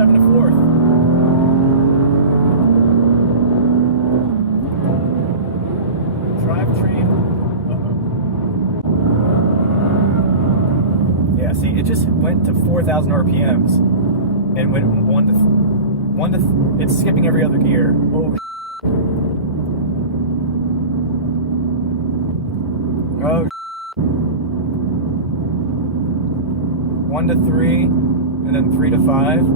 7 to 4th. Drivetrain. Yeah, see, it just went to 4,000 RPMs and went it's skipping every other gear. Oh, oh, 1 to 3, and then 3 to 5.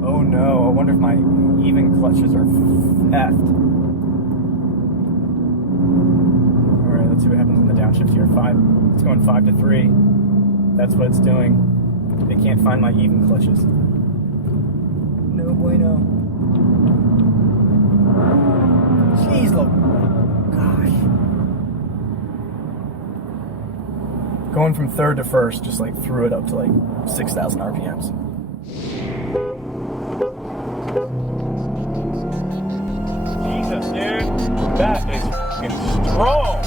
Oh no, I wonder if my even clutches are effed. Alright, let's see what happens in the downshift here. 5, it's going 5 to 3. That's what it's doing. They can't find my even clutches. No bueno. Jeez, look. Gosh. Going from 3rd to 1st, just like threw it up to like 6,000 RPMs. Jesus, dude. That is fucking strong.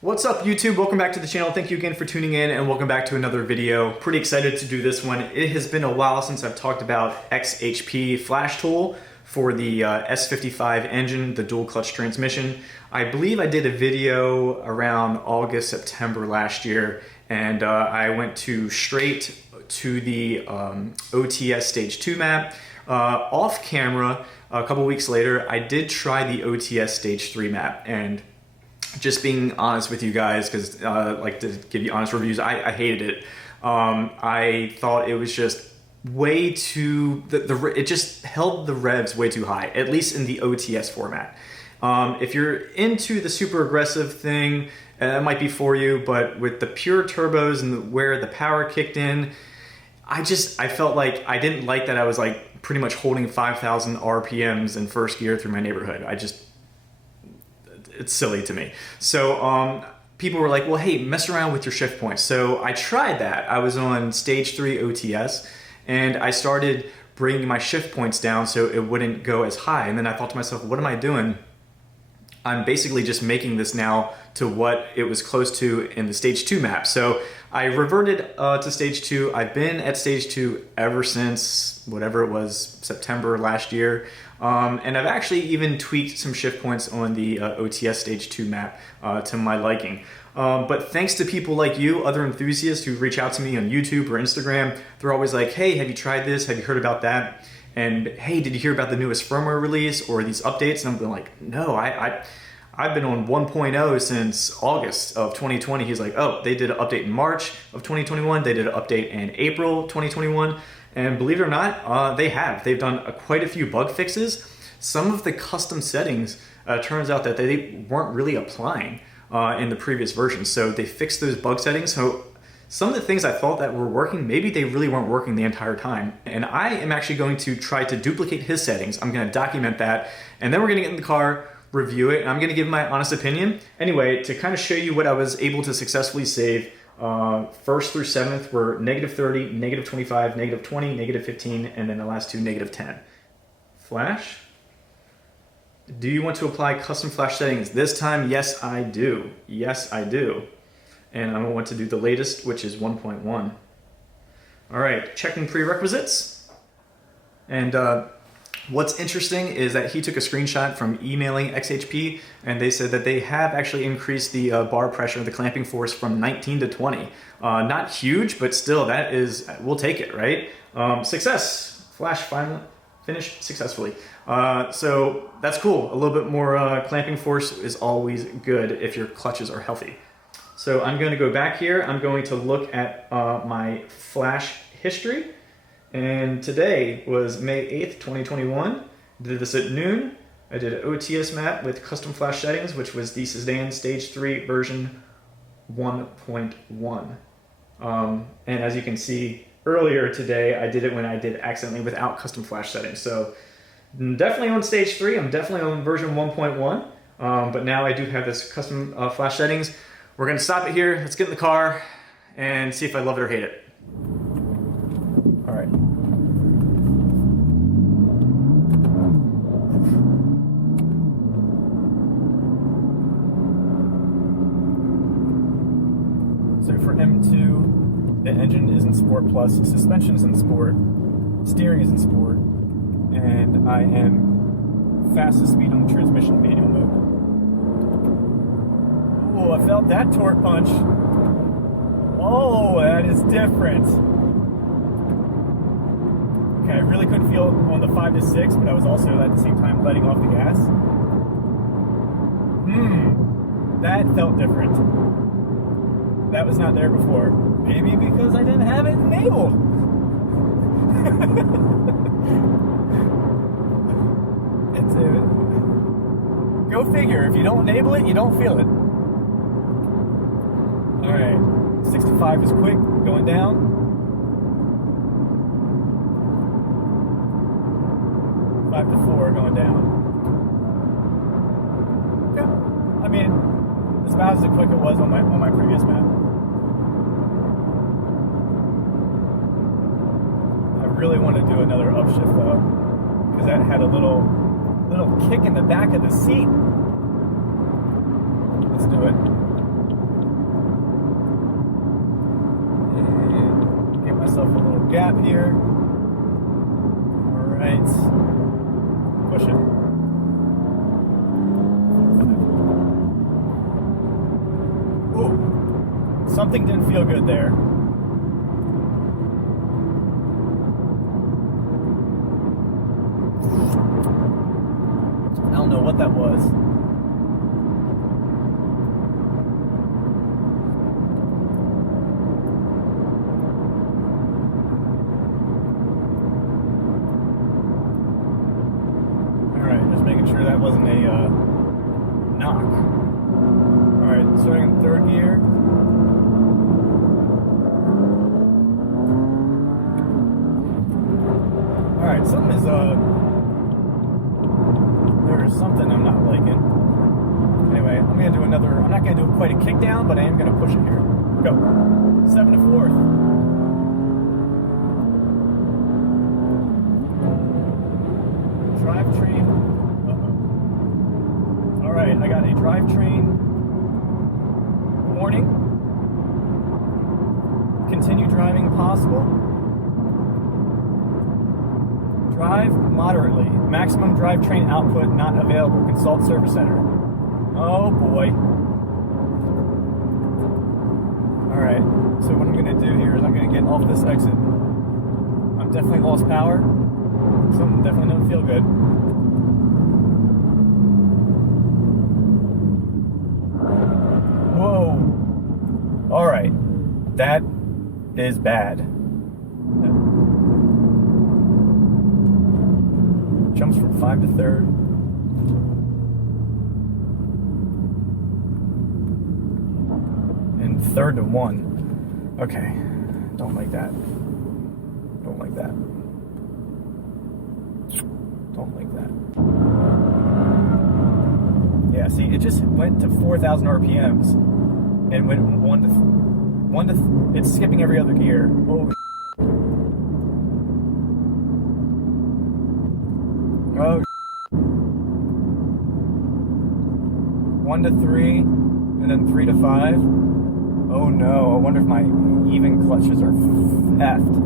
What's up YouTube? Welcome back to the channel. Thank you again for tuning in and welcome back to another video. Pretty excited to do this one. It has been a while since I've talked about Xhp Flashtool for the S55 engine, the dual clutch transmission. I believe I did a video around August, September last year, and I went straight to the OTS Stage 2 map. Off camera, a couple weeks later, I did try the OTS Stage 3 map, and just being honest with you guys, because I like to give you honest reviews, I hated it. I thought it was just way too, it just held the revs way too high, at least in the OTS format. If you're into the super aggressive thing, that might be for you, but with the pure turbos and where the power kicked in, I felt like I didn't like that I was like pretty much holding 5,000 RPMs in first gear through my neighborhood. It's silly to me. So people were like, well, hey, mess around with your shift points. So I tried that. I was on Stage 3 OTS, and I started bringing my shift points down so it wouldn't go as high. And then I thought to myself, what am I doing? I'm basically just making this now to what it was close to in the Stage 2 map. So I reverted to Stage 2. I've been at Stage 2 ever since, whatever it was, September last year. And I've actually even tweaked some shift points on the OTS Stage 2 map to my liking. But thanks to people like you, other enthusiasts who reach out to me on YouTube or Instagram, they're always like, hey, have you tried this? Have you heard about that? And hey, did you hear about the newest firmware release or these updates? And I'm like, no, I've been on 1.0 since August of 2020. He's like, oh, they did an update in March of 2021. They did an update in April 2021. And believe it or not, they've done quite a few bug fixes. Some of the custom settings, turns out that they weren't really applying in the previous version. So they fixed those bug settings. So some of the things I thought that were working, maybe they really weren't working the entire time. And I am actually going to try to duplicate his settings. I'm gonna document that, and then we're gonna get in the car, review it, and I'm gonna give my honest opinion. Anyway, to kind of show you what I was able to successfully save, 1st through 7th were -30, -25, -20, -15, and then the last two -10. Flash. Do you want to apply custom flash settings this time? Yes, I do. Yes, I do. And I'm going to want to do the latest, which is 1.1. All right, checking prerequisites. And what's interesting is that he took a screenshot from emailing Xhp, and they said that they have actually increased the bar pressure, the clamping force, from 19 to 20. Not huge, but still, that is, we'll take it, right? Success. Flash finally finished successfully. So that's cool. A little bit more clamping force is always good if your clutches are healthy. So I'm going to go back here. I'm going to look at my flash history. And today was May 8th, 2021. Did this at noon. I did an OTS map with custom flash settings, which was the Sedan Stage 3 version 1.1. And as you can see earlier today, I did it when I did accidentally without custom flash settings. So I'm definitely on stage 3. I'm definitely on version 1.1. But now I do have this custom flash settings. We're gonna stop it here. Let's get in the car and see if I love it or hate it. All right. So for M2, the engine is in Sport Plus, suspension is in Sport, steering is in Sport, and I am fastest speed on the transmission manual mode. Oh, I felt that torque punch. Oh, that is different. Okay, I really couldn't feel it on the 5 to 6, but I was also at the same time letting off the gas. That felt different. That was not there before. Maybe because I didn't have it enabled. Go figure. If you don't enable it, you don't feel it. Alright. 65 is quick. Going down. 5 to 4 going down. Okay. I mean, it's about as quick it was on my previous map. I really want to do another upshift though, because that had a little kick in the back of the seat. Let's do it. And get myself a little gap here. Alright. Push it. Ooh. Something didn't feel good there. I don't know what that was. Alright, just making sure that wasn't a knock. Alright, starting in 3rd gear. Alright, something is there's something I'm not liking. Anyway, I'm gonna do another. I'm not gonna do quite a kick down, but I am gonna push it here. Go. 7 to 4th. Drivetrain. Alright, I got a drivetrain warning. Continue driving possible. Drive moderately. Maximum drivetrain output not available. Consult service center. Oh boy. Alright, so what I'm going to do here is I'm going to get off this exit. I'm definitely lost power. Something definitely doesn't feel good. Whoa. Alright. That is bad. Jumps from 5 to 3rd. And 3rd to 1. Okay. Don't like that. Don't like that. Don't like that. Yeah, see, it just went to 4,000 RPMs. And went one to it's skipping every other gear. Oh, oh, 1 to 3, and then 3 to 5. Oh no, I wonder if my even clutches are effed.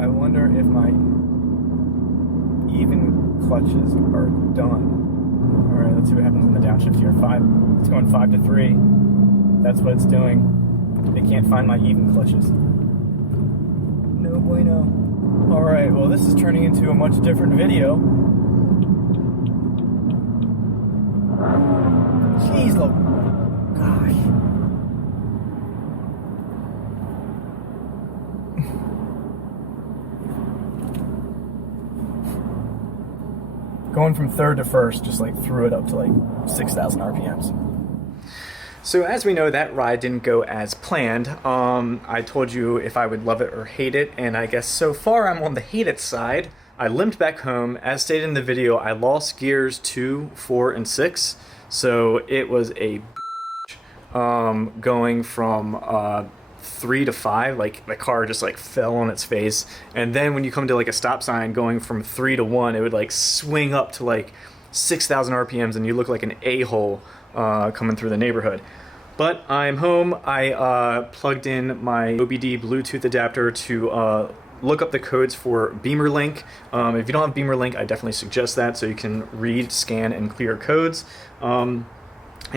I wonder if my even clutches are done. Alright, let's see what happens in the downshift here. 5, it's going 5 to 3. That's what it's doing. They can't find my even clutches. No bueno. Alright, well this is turning into a much different video. Jeez, look. Gosh. Going going from third to first just like threw it up to like 6,000 RPMs. So as we know, that ride didn't go as planned. I told you if I would love it or hate it, and I guess so far I'm on the hate it side. I limped back home. As stated in the video, I lost gears 2, 4, and 6. So it was a going from 3 to 5, like the car just like fell on its face. And then when you come to like a stop sign, going from 3 to 1, it would like swing up to like 6,000 RPMs, and you look like an a-hole coming through the neighborhood. But I'm home. I plugged in my OBD Bluetooth adapter to look up the codes for Beamer Link. If you don't have Beamer Link, I definitely suggest that, so you can read, scan, and clear codes. And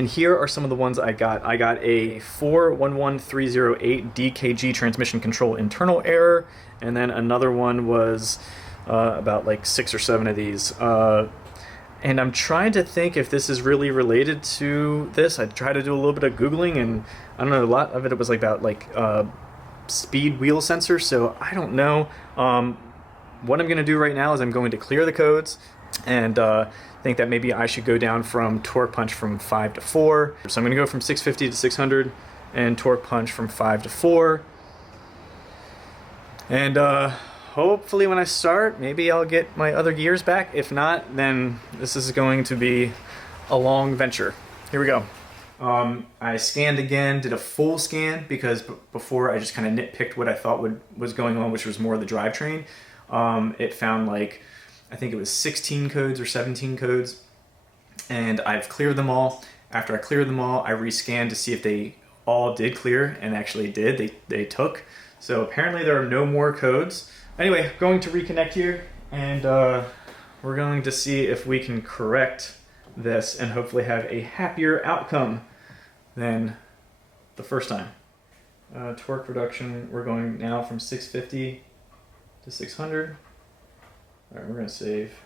here are some of the ones I got. I got a 411308 DKG transmission control internal error, and then another one was about like 6 or 7 of these. And I'm trying to think if this is really related to this. I tried to do a little bit of Googling, and I don't know, a lot of it was like about like speed wheel sensor, so I don't know. What I'm going to do right now is I'm going to clear the codes, and think that maybe I should go down from torque punch from 5 to 4. So I'm going to go from 650 to 600, and torque punch from 5 to 4. And hopefully when I start, maybe I'll get my other gears back. If not, then this is going to be a long venture. Here we go. I scanned again, did a full scan, because before I just kind of nitpicked what I thought was going on, which was more the drivetrain. It found like, I think it was 16 codes or 17 codes, and I've cleared them all. After I cleared them all, I rescanned to see if they all did clear, and actually did. They took. So apparently there are no more codes. Anyway, going to reconnect here, and we're going to see if we can correct this and hopefully have a happier outcome than the first time. Torque reduction, we're going now from 650 to 600. All right, we're going to save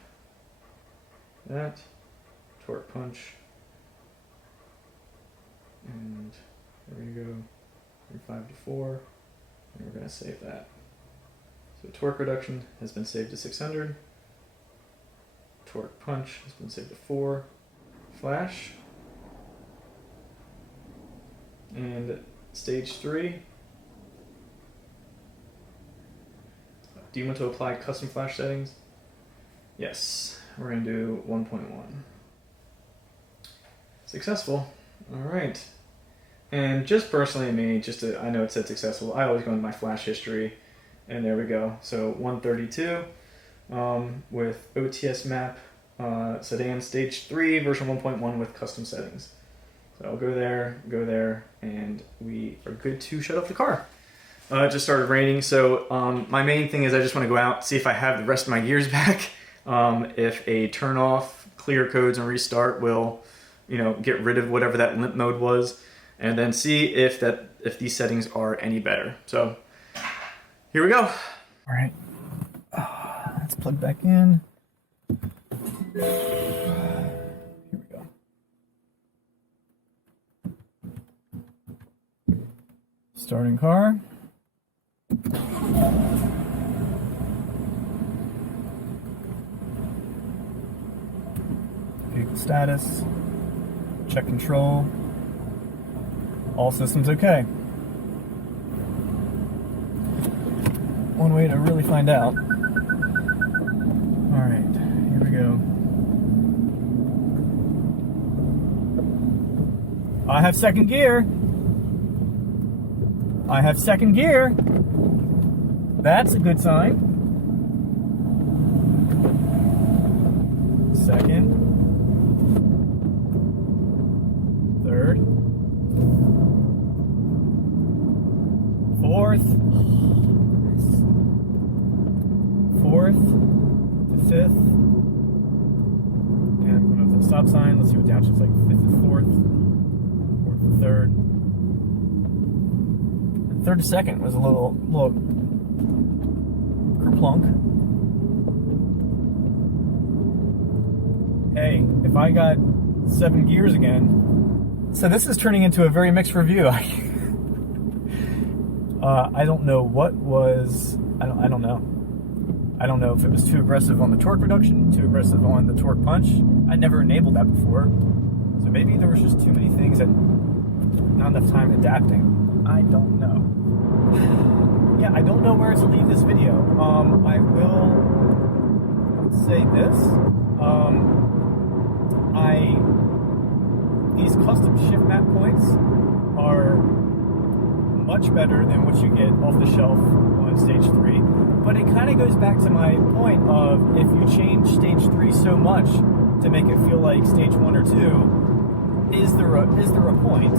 that. Torque punch. And there we go, from 5 to 4. And we're going to save that. So torque reduction has been saved to 600. Torque punch has been saved to 4. Flash. And stage 3. Do you want to apply custom flash settings? Yes, we're going to do 1.1. Successful. All right. And just personally me, I know it said successful, I always go into my flash history, and there we go. So 132 with OTS map, sedan stage 3, version 1.1 with custom settings. So I'll go there, and we are good to shut off the car. It just started raining, so my main thing is I just want to go out, see if I have the rest of my gears back. If a turn off, clear codes, and restart will, get rid of whatever that limp mode was, and then see if these settings are any better. So here we go. All right, let's plug back in. Here we go. Starting car. Vehicle status. Check control. All systems okay. One way to really find out. All right, here we go. I have second gear. That's a good sign. Second. Third. Fourth. Fourth to fifth. And I'm going up to the stop sign. Let's see what downshifts like. Fifth to fourth. Fourth to third. And third to second was a little kerplunk. Hey, if I got 7 gears again. So this is turning into a very mixed review. I don't know what was, I don't know. I don't know if it was too aggressive on the torque reduction, too aggressive on the torque punch. I never enabled that before. So maybe there was just too many things and not enough time adapting. I don't know. Yeah, I don't know where to leave this video. I will say this. These custom shift map points are much better than what you get off the shelf on stage 3. But it kind of goes back to my point of, if you change stage 3 so much to make it feel like stage 1 or 2, is there a point?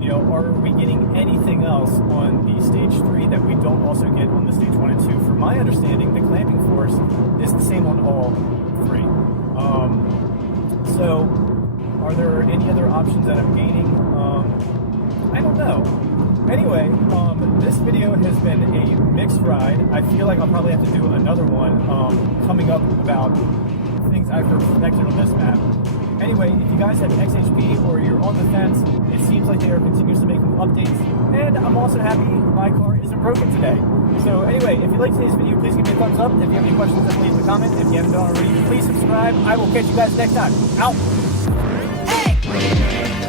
You know, are we getting anything else on the stage 3 that we don't also get on the stage 1 and 2? From my understanding, the clamping force is the same on all 3. So are there any other options that I'm gaining? I don't know. Anyway, this video has been a mixed ride. I feel like I'll probably have to do another one coming up about things I've perfected on this map. Anyway, if you guys have XHP or you're on the fence, it seems like they are continuously making updates, and I'm also happy my car isn't broken today. So anyway, if you liked today's video, please give me a thumbs up. If you have any questions, then leave a comment. If you haven't done already, please subscribe. I will catch you guys next time. Out! Hey!